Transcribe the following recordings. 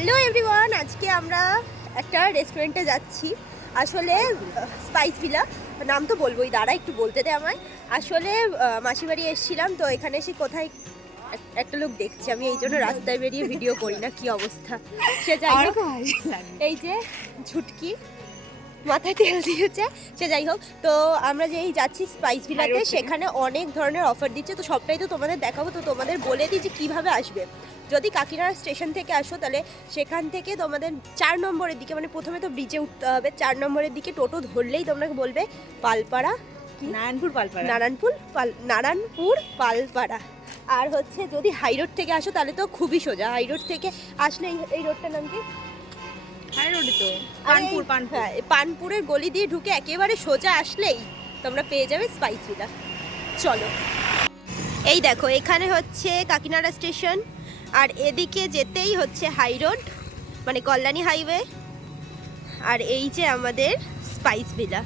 Hello everyone, আজকে আমরা একটা রেস্টুরেন্টে যাচ্ছি। আসলে স্পাইস ভিলা নাম তো বলবোই, দাঁড়া একটু বলতে দে আমায়। আসলে মাসিবাড়ি এসেছিলাম, তো এখানে এসে কোথায় একটা লোক দেখছি আমি, এই জন্য রাস্তায় বেরিয়ে ভিডিও করি না, কি অবস্থা সে যাই হোক। এই যে ঝুটকি মাথায় তেল দিয়েছে, সে যাই হোক। তো আমরা যেই যাচ্ছি স্পাইস ভিলাতে, সেখানে অনেক ধরনের অফার দিচ্ছে, তো সবটাই তো তোমাদের দেখাবো। তো তোমাদের বলে দিই যে কীভাবে আসবে। যদি কাকিনাড়া স্টেশন থেকে আসো, তাহলে সেখান থেকে তোমাদের 4 নম্বরের দিকে, মানে প্রথমে তো ব্রিজে উঠতে হবে, 4 নম্বরের দিকে টোটো ধরলেই তোমাকে বলবে পালপাড়া, নারায়ণপুর পালপাড়া। আর হচ্ছে যদি হাই রোড থেকে আসো তাহলে তো খুবই সোজা। হাই রোড থেকে আসলে এই রোডটার নাম কি? পানপুরের গলি দিয়ে ঢুকে একেবারে সোজা আসলেই তোমরা পেয়ে যাবে স্পাইস ভিলা। চলো, এই দেখো এখানে হচ্ছে কাকিনাড়া স্টেশন, আর এদিকে যেতেই হচ্ছে হাই রোড, মানে কল্যাণী হাইওয়ে। আর এই যে আমাদের স্পাইস ভিলা।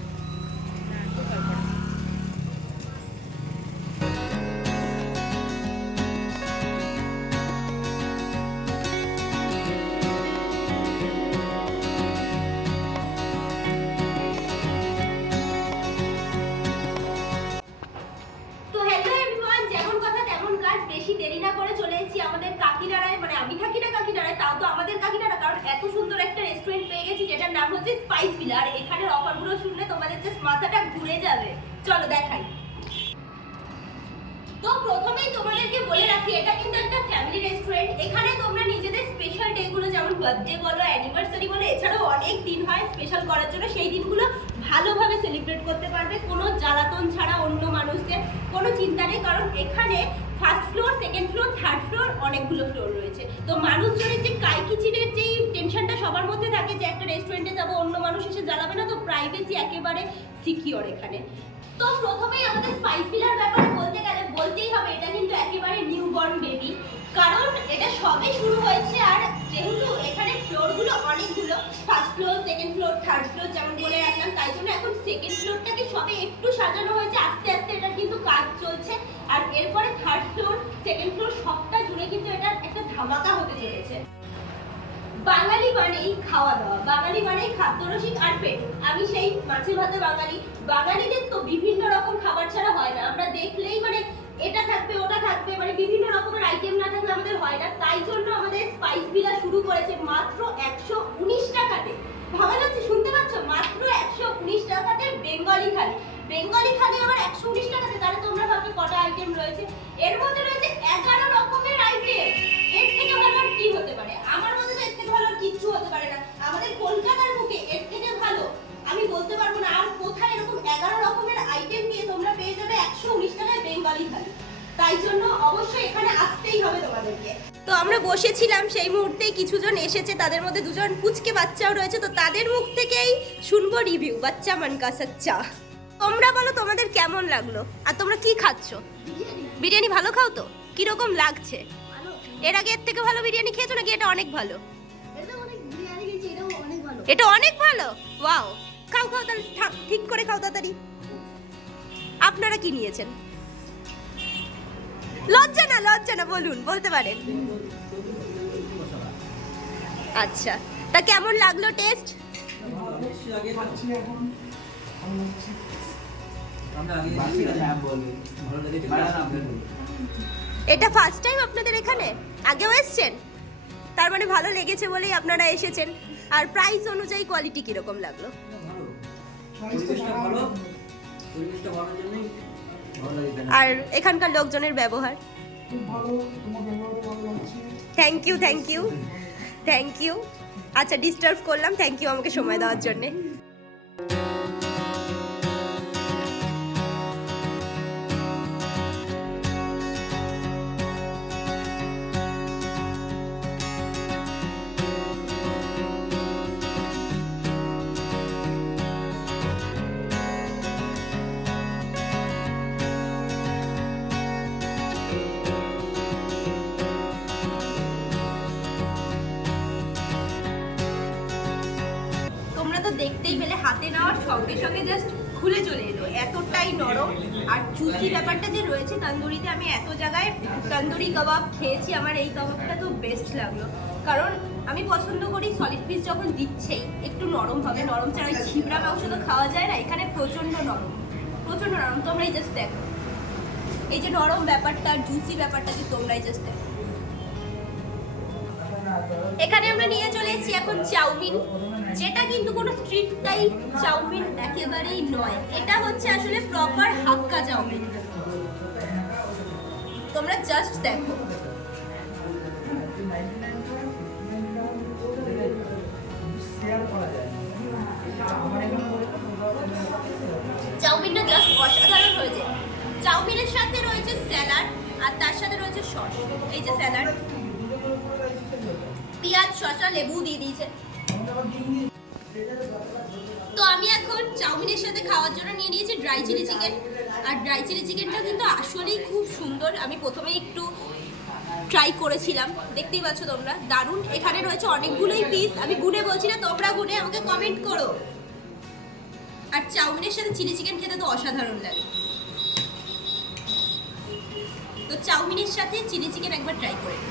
বেশি দেরি না করে চলে এসেছি আমাদের কাকিনাড়ায়, মানে আমি থাকি না কাকিনাড়ায়, তাও তো আমাদের কাকিনাড়া, কারণ এত সুন্দর একটা রেস্টুরেন্ট পেয়ে গেছি যেটার নাম হচ্ছে স্পাইস ভিলা। আর এখানের অফারগুলো শুনলে তোমাদের জাস্ট মাথাটা ঘুরে যাবে। চলো দেখাই। তো প্রথমেই তোমাদেরকে বলে রাখি, এটা কিন্তু একটা ফ্যামিলি রেস্টুরেন্ট। এখানে তোমরা নিজেদের স্পেশাল ডে গুলো, যেমন বার্থডে বলো, অ্যানিভার্সারি বলো, এছাড়াও অনেক দিন হয় স্পেশাল করার জন্য, সেই দিনগুলো ভালোভাবে সেলিব্রেট করতে পারবে, কোনো জ্বালাতন ছাড়া অন্য মানুষদের কোনো চিন্তা নেই। কারণ এখানে first floor, second floor, third floor, অনেকগুলো ফ্লোর রয়েছে। তো মানুষজনের যে কাইকিচিড়ের যেই টেনশনটা সবার মধ্যে থাকে যে একটা রেস্টুরেন্টে যাবো অন্য মানুষ এসে জ্বালাবে না, তো প্রাইভেসি একেবারে সিকিওর এখানে। তো প্রথমেই আমাদের স্পাইস ভিলার ব্যাপারে বলতে গেলে বলতেই হবে, এটা কিন্তু একেবারে নিউবর্ন বেবি, কারণ এটা সবে শুরু হয়েছে। আর যেহেতু এখানে ফ্লোরগুলো অনেকগুলো, first floor, second floor, third floor যেমন বলে রাখলাম, তাই জন্য এখন সেকেন্ড ফ্লোরটাকে সবে একটু সাজানো হয়েছে, আস্তে আস্তে এটা কিন্তু কাজ চলছে। আর এরপরে থার্ড ফ্লোর, সেকেন্ড ফ্লোর সবটা জুড়ে কিন্তু এটা একটা ধামাকা হতে চলেছে। বাঙালি মানেই খাওয়া দাওয়া, বাঙালি মানেই খাদ্যরসিক আর পেট। আমি সেই মাছে ভাতে বাঙালি। বাঙালিদের তো বিভিন্ন রকম খাবার ছাড়া হয় না, আমরা দেখলেই মানে এটা থাকবে ওটা থাকবে, মানে বিভিন্ন রকমের আইটেম না থাকলে আমাদের হয় না। তাই জন্য আমাদের স্পাইস ভিলা শুরু করেছে মাত্র 119 টাকাতে। ভাবা যাচ্ছে, শুনতে পাচ্ছ? মাত্র 119 টাকাতে বেঙ্গলি থালি। বেঙ্গলি থালি আবার 119 টাকাতে, তাহলে তোমরা ভাববে কটা আইটেম রয়েছে। এর মধ্যে রয়েছে 11 রকমের আইটেম। এর থেকে ভালো আর কি হতে পারে? আমার মতে তো এর থেকে ভালো কিচ্ছু হতে পারে না। আমাদের কলকাতার বুকে এর থেকে ভালো আমি বলতে পারবো না। আর কোথায় এরকম 11 রকমের আইটেম নিয়ে তোমরা পেয়ে যাবে 119 টাকায় বেঙ্গলি থালি। তাই জন্য অবশ্যই এখানে আসতেই হবে তোমাদেরকে। তো আমরা বসেছিলাম, সেই মুহূর্তেই কিছুজন এসেছে, তাদের মধ্যে দুজন পুচকে বাচ্চাও রয়েছে। তো তাদের মুখ থেকেই শুনবো রিভিউ। বাচ্চা মান কা সচ্চা। তোমরা বলো তোমাদের কেমন লাগলো, আর তোমরা কি খাচ্ছ? বিরিয়ানি ভালো খাও তো? কিরকম লাগছে? এর আগে এর থেকে ভালো বিরিয়ানি খেয়েছো নাকি এটা অনেক ভালো? এটা অনেক ভালো। ওয়াও, খাও খাও, তাহলে ঠিক করে খাও তাড়াতাড়ি। আপনারা কি নিয়েছেন? লজ্জা না বলুন, বলতে পারেন। আচ্ছা, তা কেমন লাগলো টেস্ট? এটা ফার্স্ট টাইম আপনাদের এখানে? আগেও এসেছেন? তার মানে ভালো লেগেছে বলেই আপনারা এসেছেন। আর প্রাইস অনুযায়ী কোয়ালিটি কিরকম লাগলো? আর এখানকার লোকজনের ব্যবহার? Thank you. আচ্ছা, ডিস্টার্ব করলাম, থ্যাংক ইউ আমাকে সময় দেওয়ার জন্যে। দেখতেই পেলে হাতে নেওয়ার সঙ্গে সঙ্গে জাস্ট খুলে চলে এলো, এতটাই নরম। আর জুসি ব্যাপারটা যে রয়েছে তন্দুরিতে, আমি এত জায়গায় তন্দুরি কাবাব খেয়েছি, আমার এই কাবাবটা তো বেস্ট লাগলো। কারণ আমি পছন্দ করি সলিড পিস যখন দিচ্ছেই একটু নরম হবে, নরম ছাড়া ওই ছিবড়া মাংস তো খাওয়া যায় না, এখানে প্রচণ্ড নরম, প্রচণ্ড নরম। তোমরাই জাস্ট দেখো এই যে নরম ব্যাপারটা, জুসি ব্যাপারটা যে তোমরাই জাস্ট দেখো। এখানে আমরা নিয়ে চলে এসেছি এখন চাউমিন, যেটা কিন্তু কোনো স্ট্রিট টাইপ চাউমিন একেবারেই নয়, এটা হচ্ছে আসলে প্রপার হাক্কা চাউমিন। তোমরা জাস্ট দেখো, চাউমিনটা জাস্ট অসাধারণ হয়েছে। চাউমিনের সাথে রয়েছে স্যালাড আর তার সাথে রয়েছে সস। এই যে স্যালাড, পেঁয়াজ শসা লেবু দিয়ে দিয়েছে। তো আমি এখন চাউমিনের সাথে খাওয়ার জন্য নিয়ে নিয়েছি ড্রাই চিলি চিকেন, আর ড্রাই চিলি চিকেনটা কিন্তু আসলেই খুব সুন্দর। আমি প্রথমে একটু ট্রাই করেছিলাম, দেখতেই পাচ্ছ তোমরা, দারুণ। এখানে রয়েছে অনেকগুলোই পিস, আমি গুনে বলছি না, তোমরা গুনে আমাকে কমেন্ট করো। আর চাউমিনের সাথে চিলি চিকেন খেতে তো অসাধারণ লাগে। তো চাউমিনের সাথে চিলি চিকেন একবার ট্রাই করে নিই।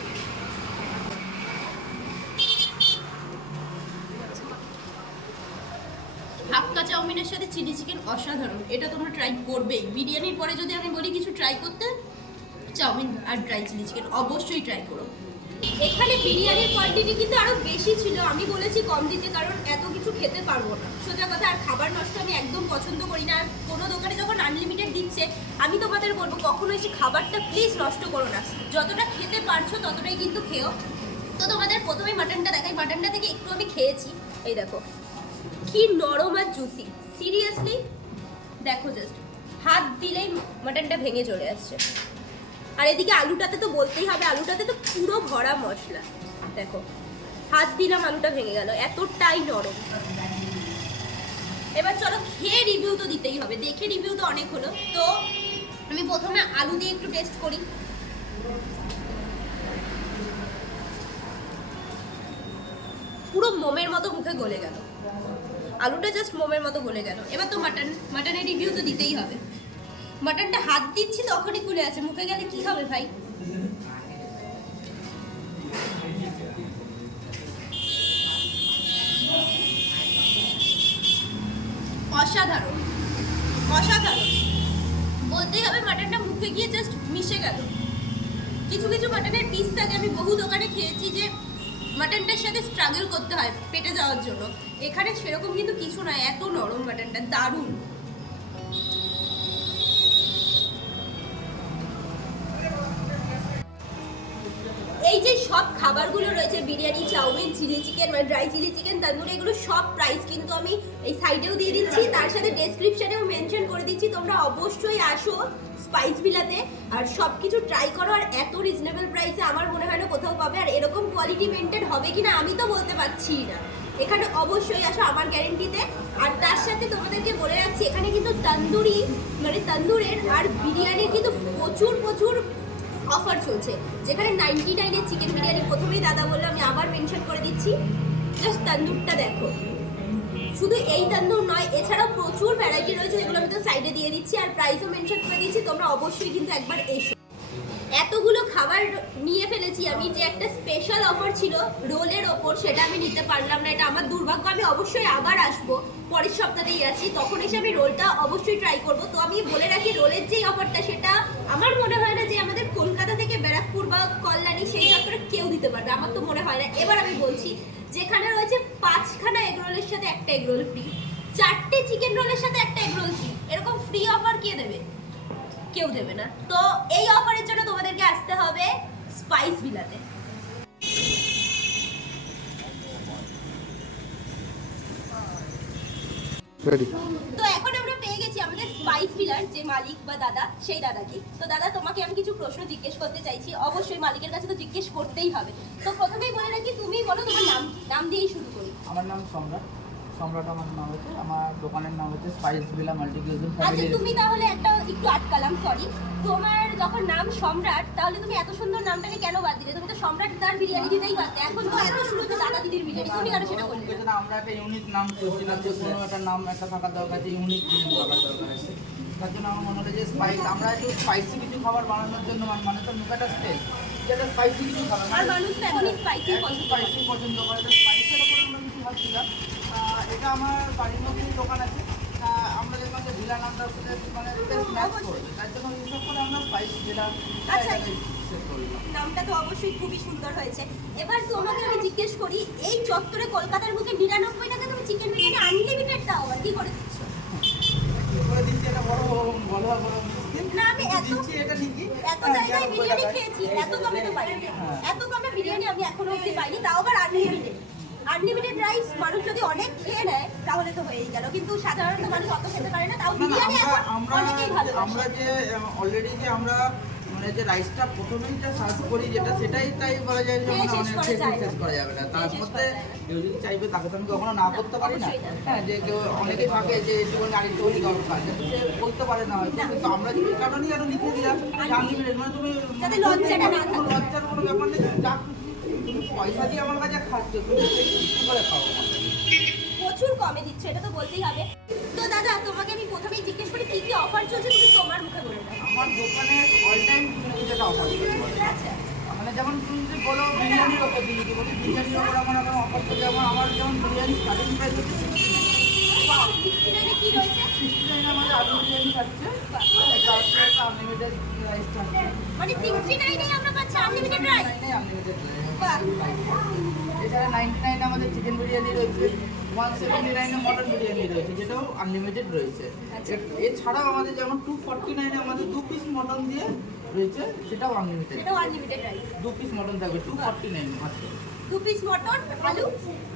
হাক্কা চাউমিনের সাথে চিলি চিকেন অসাধারণ, এটা তোমরা ট্রাই করবেই। বিরিয়ানির পরে যদি আমি বলি কিছু ট্রাই করতে, চাউমিন আর ড্রাই চিলি চিকেন অবশ্যই ট্রাই করো। এখানে বিরিয়ানির কোয়ান্টিটি কিন্তু আরো বেশি ছিল, আমি বলেছি কম দিতে, কারণ এত কিছু খেতে পারবো না, সোজা কথা। আর খাবার নষ্ট আমি একদম পছন্দ করি না। আর কোনো দোকানে যখন আনলিমিটেড দিচ্ছে, আমি তোমাদের বলবো কখনো এসে খাবারটা প্লিজ নষ্ট করো না, যতটা খেতে পারছো ততটাই কিন্তু খেও। তো তোমাদের প্রথমে মাটনটা দেখাই, মাটনটা থেকে একটু আমি খেয়েছি, এই দেখো কি নরম আর জুসি, সিরিয়াসলি দেখো, জাস্ট হাত দিলেই মাটনটা ভেঙে চলে আসছে। আর এদিকে আলুটাতে তো বলতেই হবে, আলুটাতে তো পুরো ভরা মশলা, দেখো হাত দিলাম আলুটা ভেঙে গেল, এতটাই নরম। এবার চলো খেয়ে রিভিউ তো দিতেই হবে, দেখে রিভিউ তো অনেক হলো। তো আমি প্রথমে আলু দিয়ে একটু টেস্ট করি। পুরো মোমের মতো মুখে গলে গেল, আলুটা জাস্ট মোমের মতো গলে গেল। এবার তো মাটনের রিভিউ তো দিতেই হবে। মাটনটা হাত দিচ্ছি তখনই খুলে আছে, মুখে গেলে কি হবে ভাই। অসাধারণ, অসাধারণ বলতেই হবে। মাটনটা মুখে গিয়ে জাস্ট মিশে গেল। কিছু কিছু মাটনের পিস থাকে, আমি বহু দোকানে খেয়েছি যে মাটনটার সাথে স্ট্রাগল করতে হয় পেটে যাওয়ার জন্য, এখানে সেরকম কিন্তু কিছু নয়, এত নরম মাটনটা, দারুণ। এই যে সব খাবারগুলো রয়েছে, বিরিয়ানি, চাউমিন, চিলি চিকেন, মানে ড্রাই চিলি চিকেন, তন্দুরি, এগুলো সব প্রাইস কিন্তু আমি এই সাইডেও দিয়ে দিচ্ছি, তার সাথে ডেসক্রিপশনেও মেনশন করে দিচ্ছি। তোমরা অবশ্যই আসো স্পাইস ভিলাতে আর সব কিছু ট্রাই করো। আর এত রিজনেবল প্রাইসে আমার মনে হয় না কোথাও পাবে, আর এরকম কোয়ালিটি মেনটেন হবে কিনা আমি তো বলতে পারছি না। এখানে অবশ্যই আসো আমার গ্যারেন্টিতে। আর তার সাথে তোমাদেরকে বলে রাখছি, এখানে কিন্তু তন্দুরি, মানে তন্দুরের আর বিরিয়ানির কিন্তু প্রচুর প্রচুর অফার চলছে, যেখানে 99-এর চিকেন বিরিয়ানি প্রথমেই দাদা বললো, আমি আবার মেনশন করে দিচ্ছি। জাস্ট তন্দুরটা দেখো, শুধু এই তন্দুর নয়, এছাড়াও প্রচুর ভ্যারাইটি রয়েছে, যেগুলো আমি তো সাইডে দিয়ে দিচ্ছি, আর প্রাইসও মেনশন করে দিচ্ছি। তোমরা অবশ্যই কিন্তু একবার এসো। এতগুলো খাবার নিয়ে ফেলেছি আমি, যে একটা স্পেশাল অফার ছিল রোলের ওপর, সেটা আমি নিতে পারলাম না, এটা আমার দুর্ভাগ্য। আমি অবশ্যই আবার আসবো, পরের সপ্তাহেই আছি, তখন এসে আমি রোলটা অবশ্যই ট্রাই করব। তো আমি বলে রাখি, রোলের যেই অফারটা, সেটা আমার মনে হয় না যে আমাদের কলকাতা থেকে ব্যারাকপুর বা কল্যাণী সেই চত্বরে কেউ দিতে পারবে, আমার তো মনে হয় না। এবার আমি বলছি, যেখানে রয়েছে 5খানা এগ রোলের সাথে একটা এগ রোল ফ্রি, 4টে চিকেন রোলের সাথে একটা এগ রোল ফ্রি, এরকম ফ্রি অফার কে দেবে? কেউ দেবে না। তো এই অফারের জন্য তোমাদেরকে আসতে হবে স্পাইস ভিলাতে। তো এখন আমরা পেয়ে গেছি আমাদের স্পাইস ভিলার যে মালিক বা দাদা, সেই দাদাকে। তো দাদা, তোমাকে আমি কিছু প্রশ্ন জিজ্ঞেস করতে চাইছি, অবশ্যই মালিকের কাছে তো জিজ্ঞেস করতেই হবে। তো প্রথমেই বলে রাখি, তুমি বলো তোমার নাম কি? নাম দিয়েই শুরু করি। আমার নাম সম্রাট। সম্রাট আমার নাম হচ্ছে, আমার দোকানের নাম হচ্ছে স্পাইস ভিলা মাল্টি কিউজিন আচ্ছা, ফ্যামিলি। তুমি তাহলে একটু আটকালাম, সরি। তোমার যখন নাম সম্রাট, তাহলে তুমি এত সুন্দর নামটাকে কেন বাদ দিলে? তুমি তো সম্রাট তার বিরিয়ানি দিতেই পারতে, এখন তো এত শুরু হচ্ছে দাদা দিদির বিরিয়ানি, তুমি কেন সেটা করলে? আমরা একটা ইউনিক নাম করছিলাম, যে কোনো একটা নাম একটা থাকার দরকার আছে, ইউনিক থাকার দরকার আছে। তার জন্য আমার মনে হলো যে স্পাইস, আমরা একটু স্পাইসি কিছু খাবার বানানোর জন্য, মানে তো মুখাটা স্পেস যেটা স্পাইসি কিছু খাবে না। আর মানুষ তো এখনই স্পাইসি একটু পছন্দ করে। স্পাইসি পছন্দ করে, স্পাইসের ওপর আমরা কিছু ভাবছিলাম। এটা আমার বাড়ির মধ্যেই দোকান আছে। আমরা দেখলাম যে ভিলা নামটার সাথে মানে বেশ ম্যাচ করবে, তার জন্য হিসাব করে আমরা স্পাইসি যেটা আচ্ছা। সেট করলাম। নামটা তো অবশ্যই খুবই সুন্দর হয়েছে। এবার তোমাকে আমি জিজ্ঞেস করি, এই চত্বরে কলকাতার বুকে 99 টাকা তুমি চিকেন বিরিয়ানি আনলিমিটেড দাও, আর কি করে দিচ্ছ? কি করে দিচ্ছি এটা বড় বড় মুশকিল। না, আমি দিচ্ছি এটা ঠিকই। এত জায়গায় বিরিয়ানি খেয়েছি, এত কমে তো পাইনি। এত কমে বিরিয়ানি আমি এখনো অবধি পাইনি, তাও আবার আনলিমিটেড। আনলিমিটেড রাইস মানুষ যদি অনেক খেয়ে নেয় তাহলে তো হয়েই গেল, কিন্তু সাধারণত মানুষ অত খেতে পারে না, তাও না, না, বিরিয়ানি এখন অনেকেই ভালো। আমরা যে অলরেডি যে আমরা মানে যে রাইসটা প্রথমেই যা সার্ভ করি যেটা সেটাই তাই বলা যায় যে খেয়ে আমরা শেষ অনেক করা খেয়ে যায় না। শেষ করা যাবে না। তার খেয়ে শেষ মধ্যে করা যায় না। কেউ যদি চাইবে তাকে তো আমি কখনো না করতে পারি না। অবশ্যই না। হ্যাঁ, যে কেউ অনেকেই থাকে যে একটুখানি আরেকটুখানি দরকার, কিন্তু সে বলতে পারে না হয়তো, কিন্তু আমরা এই কারণেই আরো লিখে দিলাম আনলিমিটেড, মানে তুমি যাতে লজ্জাটা না থাকে। লজ্জার কোনো ব্যাপার নেই। যা তুমি পয়সা দিয়ে আমার কাছে খাচ্ছ, তুমি কি করে খাও আমাকে? প্রচুর কমে দিচ্ছ, এটা তো বলতেই হবে। তো দাদা, তোমাকে আমি প্রথমেই জিজ্ঞেস করি কি কি অফার চলছে, তুমি তোমার মুখে বলে দাও। আমার দোকানে অল টাইম যেটা অফার চলছে, আচ্ছা। মানে যেমন তুমি যদি বলো বিরিয়ানির ওপর দিকে কি বলি, বিরিয়ানির ওপর আমার এখন অফার চলছে। আমার যেমন বিরিয়ানি স্টার্টিং প্রাইস হচ্ছে 69 এ কি রয়েছে? 69 আমাদের আলু বিরিয়ানি থাকছে, তারপরে একটা আনলিমিটেড রাইস থাকছে। মানে 69 এ আমরা পাচ্ছি আনলিমিটেড রাইস। আনলিমিটেড বাহ। এছাড়া 99 আমাদের চিকেন বিরিয়ানি রয়েছে, 179 মটন বিরিয়ানি রয়েছে, যেটাও আনলিমিটেড রয়েছে। আচ্ছা। এছাড়াও আমাদের যেমন 249 আমাদের 2 পিস মটন দিয়ে রয়েছে, সেটাও আনলিমিটেড। এটাও আনলিমিটেড রাইস। 2 পিস মটন থাকবে 249 মাত্র। 2 পিস মটন, আলু,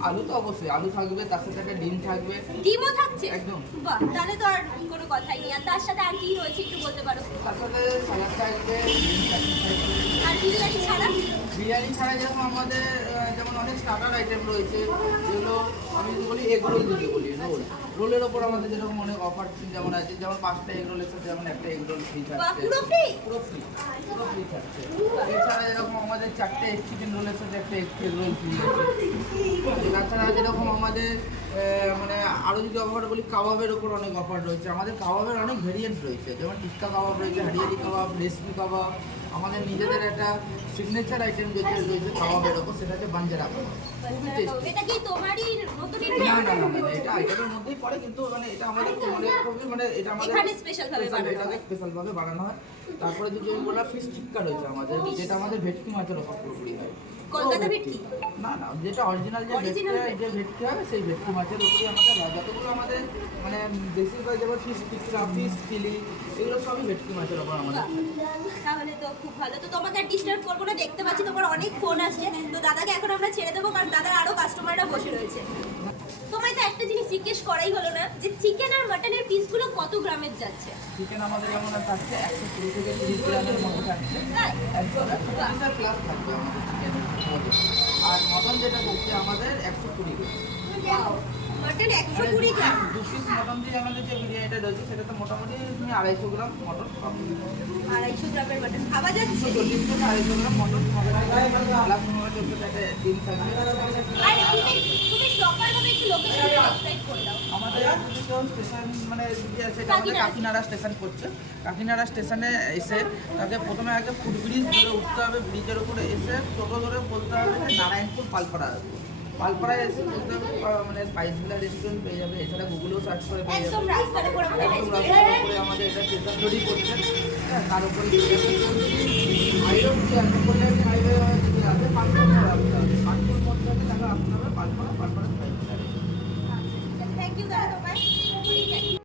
আলু তো অবশ্যই আলু থাকবে, তার সাথে একটা ডিম থাকবে। ডিমও থাকছে। একদম। বাহ, তাহলে তো আর কোনো কথাই নেই। আর তার সাথে আর কি রয়েছে একটু বলতে পারো? তার সাথে স্যালাড থাকবে, ডিম থাকবে। আর বিরিয়ানি ছাড়া? বিরিয়ানি ছাড়া যেরকম আমাদের যেমন অনেক স্টার্টার আইটেম রয়েছে, যেগুলো আমি যদি বলি এগ রোল, যদি বলি রোলের ওপর আমাদের যেরকম অনেক অফার যেমন আছে, যেমন 5টা এগ রোলের সাথে যেমন একটা এগ রোল ফ্রি বাহ, থাকছে। পুরো ফ্রি? পুরো ফ্রি, পুরো ফ্রি থাকছে। এছাড়া যেরকম আমাদের 4টে এগ চিকেন রোলের সাথে একটা এগ রোল ফ্রি আছে। তাছাড়া যেরকম আমাদের মানে আরও যদি অফার বলি, কাবাবের ওপর অনেক অফার রয়েছে। আমাদের কাবাবের অনেক ভেরিয়েন্ট রয়েছে, যেমন টিক্কা কাবাব রয়েছে, হারিয়ালি কাবাব, রেশমি কাবাব। আমাদের নিজেদের একটা সিগনেচার আইটেম যেটা রয়েছে কাবাবের ওপর, সেটা হচ্ছে বাঞ্জারা কাবাব। খুবই টেস্টি। এটা কি তোমারই নতুন না ইন্ডিয়া? না না না, এটা আইটেমের মধ্যেই পড়ে, কিন্তু মানে এটা আমাদের মানে খুবই মানে এটা আমাদের এখানে স্পেশাল ভাবে বানানো এটাকে হয়। স্পেশাল ভাবে বানানো হয়। তারপরে যদি আমি বললাম ফিশ টিক্কা রয়েছে আমাদের, যেটা আমাদের ভেটকি মাছের ওপর পুরোপুরি হয়। কলকাতা ভেটকি? না না, যেটা অরিজিনাল যে Original ভেটকি হবে, সেই ভেটকি মাছের উপরে আমাদের হয়। যতগুলো আমাদের মানে বেশিরভাগ যেমন ফিশ টিক্কা, ফিশ চিলি, এগুলো সবই ভেটকি মাছের ওপর আমাদের। বাহ, তাহলে তো খুব ভালো। তো তোমাকে আর ডিস্টার্ব করবো না, দেখতে পাচ্ছি তোমার অনেক ফোন আসছে। তো দাদাকে এখন আমরা ছেড়ে দেবো, কারণ দাদার আরো কাস্টমাররা বসে রয়েছে। তোমায় তো একটা জিনিস জিজ্ঞেস করাই হলো না, যে চিকেন আর মাটনের পিসগুলো কত গ্রামের যাচ্ছে? চিকেন আমাদের যেমন থাকছে 120 থেকে 30 গ্রামের মধ্যে থাকছে, তাই? 130 প্লাস থাকবে আমাদের চিকেনের মধ্যে। আর মটন যেটা করছে আমাদের 120 গ্রাম। মাটন 120 গ্রাম। 2 পিস মটন দিয়ে আমাদের যে বিরিয়ানিটা রয়েছে, সেটাতে মোটামুটি তুমি 250 গ্রাম মটন পাবে। 250 গ্রামের মাটন খাওয়া যাচ্ছে? 40 থেকে 250 গ্রাম মটন হবে, প্লাস একটা ডিম থাকবে। আর তুমি প্রপার ভাবে একটু লোকেশনটা ডেসক্রাইব করে দাও। আমাদের স্টেশন মানে সেটা আমাদের কাকিনাড়া স্টেশন করছে। কাকিনাড়া স্টেশনে এসে তাকে প্রথমে আগে ফুটব্রিজ ধরে উঠতে হবে, ব্রিজের উপরে এসে টোটো ধরে বলতে হবে যে নারায়ণপুর পালপাড়া। পালপাড়ায় এসে বলতে হবে মানে স্পাইস ভিলা রেস্টুরেন্ট পেয়ে যাবে। এছাড়া গুগলেও সার্চ করে পেয়ে যাবে। একদম রাস্তার উপর আমাদের একদম রেস্টুরেন্ট। রাস্তার উপরে আমাদের এটা স্টেশন তৈরি করছে। হ্যাঁ, তার উপরে হাইওয়ে হাইওয়ে